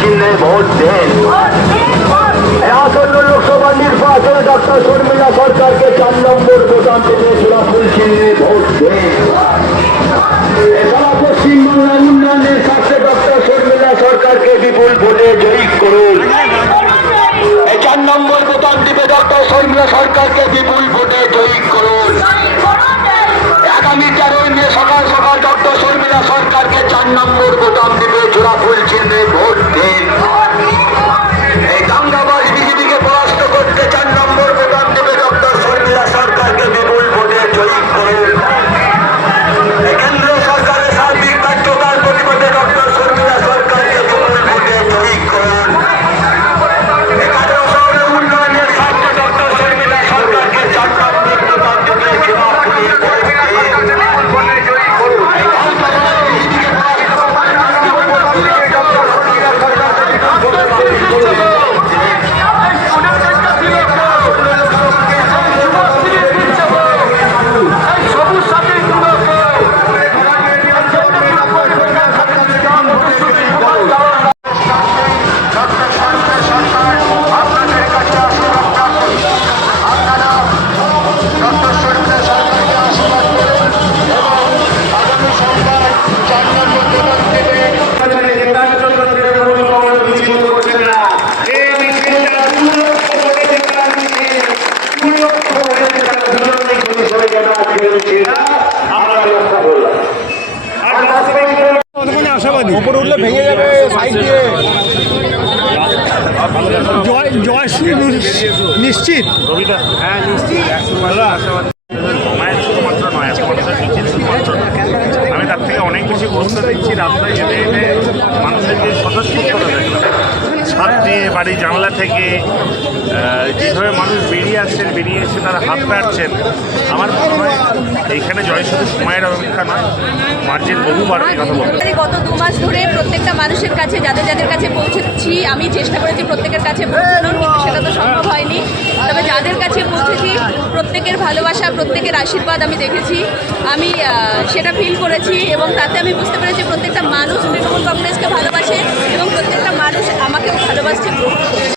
চিহ্নে ভোট দেন। আসন্ন লোকসভা নির্বাচনে ডক্টর শর্মিলা সরকারকে চার নম্বর বোতাম চূড়া ফুল চিহ্নে ভোট দেন। সারা পশ্চিমবাংলার উন্নয়নের স্বার্থে ডক্টর শর্মিলা সরকারকে বিপুল ভোটে জয়ী করুন। চার নম্বর বোতাম দিবে ডক্টর শর্মিলা সরকারকে বিপুল ভোটে জয়ী করুন। আগামী তেরোই মে সকাল সকাল ডক্টর শর্মিলা সরকারকে চার নম্বর বোতাম দিবে নিশ্চিত। আমি তার থেকে অনেক বেশি গুরুত্ব দিচ্ছি রাস্তায় হেঁটে মানুষের যে দেখলাম ছাদ দিয়ে বাড়ি জানলা থেকে যেভাবে মানুষ বেরিয়ে আসছেন, বেরিয়ে এসে তারা হাত পাড়ছেন। আমার মনে হয় এইখানে জয় শুধু সময়ের অপেক্ষা নয়, মার্জিন বহুবার কথা বলতে গত দু মাস ধরে প্রত্যেকটা মানুষের কাছে, যাদের যাদের কাছে পৌঁছেছি, আমি চেষ্টা করেছি প্রত্যেকের কাছে প্রত্যেকের ভালোবাসা, প্রত্যেকের আশীর্বাদ আমি দেখেছি। আমি সেটা ফিল করেছি এবং তাতে আমি বুঝতে পেরেছি প্রত্যেকটা মানুষ তৃণমূল কংগ্রেসকে ভালোবাসে এবং প্রত্যেকটা মানুষ আমাকেও ভালোবাসছে।